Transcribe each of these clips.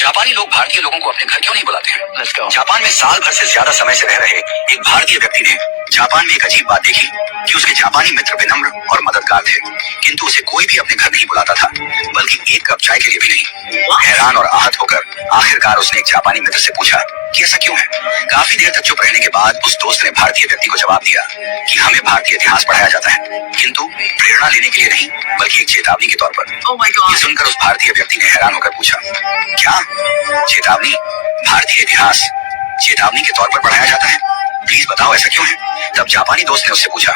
जापानी लोग भारतीय लोगों को अपने घर क्यों नहीं बुलाते हैं? जापान में साल भर से ज्यादा समय से रह रहे एक भारतीय व्यक्ति ने जापान में एक अजीब बात देखी कि उसके जापानी मित्र विनम्र और मददगार थे, किंतु उसे कोई भी अपने घर नहीं बुलाता था, बल्कि एक कप चाय के लिए भी नहीं। हैरान और आहत होकर आखिरकार उसने एक जापानी मित्र से पूछा कि ऐसा क्यों है। काफी देर तक चुप रहने के बाद उस दोस्त ने भारतीय व्यक्ति को जवाब दिया कि हमें भारतीय इतिहास पढ़ाया जाता है, किंतु प्रेरणा लेने के लिए नहीं, बल्कि एक चेतावनी के तौर पर। ये सुनकर उस भारतीय व्यक्ति ने हैरान होकर पूछा, क्या चेतावनी? भारतीय इतिहास चेतावनी के तौर पर पढ़ाया जाता है? प्लीज बताओ ऐसा क्यों है। तब जापानी दोस्त ने उससे पूछा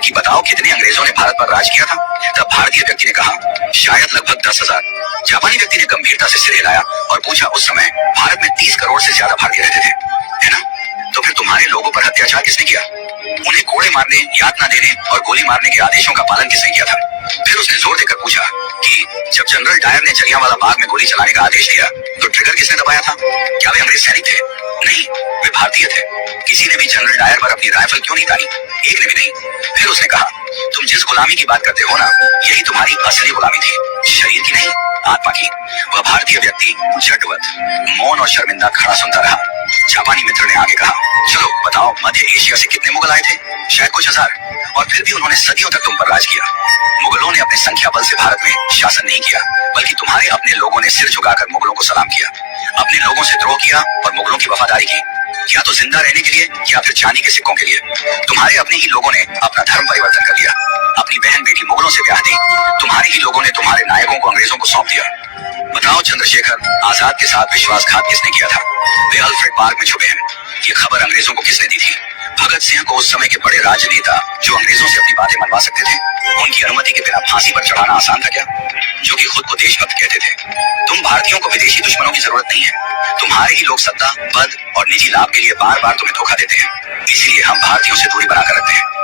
कि बताओ कितने अंग्रेजों ने भारत पर राज किया था। तब भारतीय व्यक्ति ने कहा शायद लगभग 10,000। जापानी व्यक्ति ने गंभीरता से सिर हिलाया और पूछा उस समय भारत में 30 करोड़ से ज्यादा भारतीय रहते थे, है ना? तो फिर तुम्हारे लोगों पर अत्याचार किसने किया? उन्हें कोड़े मारने, यातना देने और गोली मारने के आदेशों का पालन किसने किया था? फिर उसने जोर देकर पूछा कि जब जनरल डायर ने जलियांवाला बाग में गोली चलाने का आदेश दिया तो ट्रिगर किसने दबाया था? क्या वे अंग्रेज सैनिक थे? नहीं, वे भारतीय थे। किसी ने भी जनरल डायर पर अपनी राइफल क्यों नहीं तानी? एक ने भी नहीं। फिर उसने कहा तुम जिस गुलामी की बात करते हो ना, यही तुम्हारी असली गुलामी थी, शरीर की नहीं, आत्मा की। वह भारतीय व्यक्ति झटवत मौन और शर्मिंदा खड़ा सुनता रहा। जापानी मित्र ने आगे कहा चलो बताओ मध्य एशिया से कितने मुगल आए थे? शायद कुछ हजार, और फिर भी उन्होंने सदियों तक तुम पर राज किया। मुगलों ने अपने संख्या बल से भारत में शासन नहीं किया, बल्कि तुम्हारे अपने लोगों ने सिर झुकाकर मुगलों को सलाम किया, अपने लोगों से द्रोह किया और मुगलों की वफादारी की, या तो जिंदा रहने के लिए या फिर चांदी के सिक्कों के लिए। तुम्हारे अपने ही लोगों ने अपना धर्म परिवर्तन कर लिया, अपनी बहन बेटी मुगलों से ब्याह दी। तुम्हारे ही लोगों ने तुम्हारे नायकों को अंग्रेजों को सौंप दिया। बताओ चंद्रशेखर आजाद के साथ विश्वासघात किसने किया था? वे अल्फ्रेड पार्क में छुपे हैं। ये खबर अंग्रेजों को किसने दी थी? भगत सिंह को, उस समय के बड़े राजनेता जो अंग्रेजों से अपनी बातें मनवा सकते थे। उनकी अनुमति के बिना फांसी पर चढ़ाना आसान था क्या? जो कि खुद को देशभक्त कहते थे। तुम भारतीयों को विदेशी दुश्मनों की जरूरत नहीं है। तुम्हारे ही लोग सत्ता, पद और निजी लाभ के लिए बार बार तुम्हें धोखा देते हैं। इसीलिए हम भारतीयों से दूरी बनाकर रखते हैं।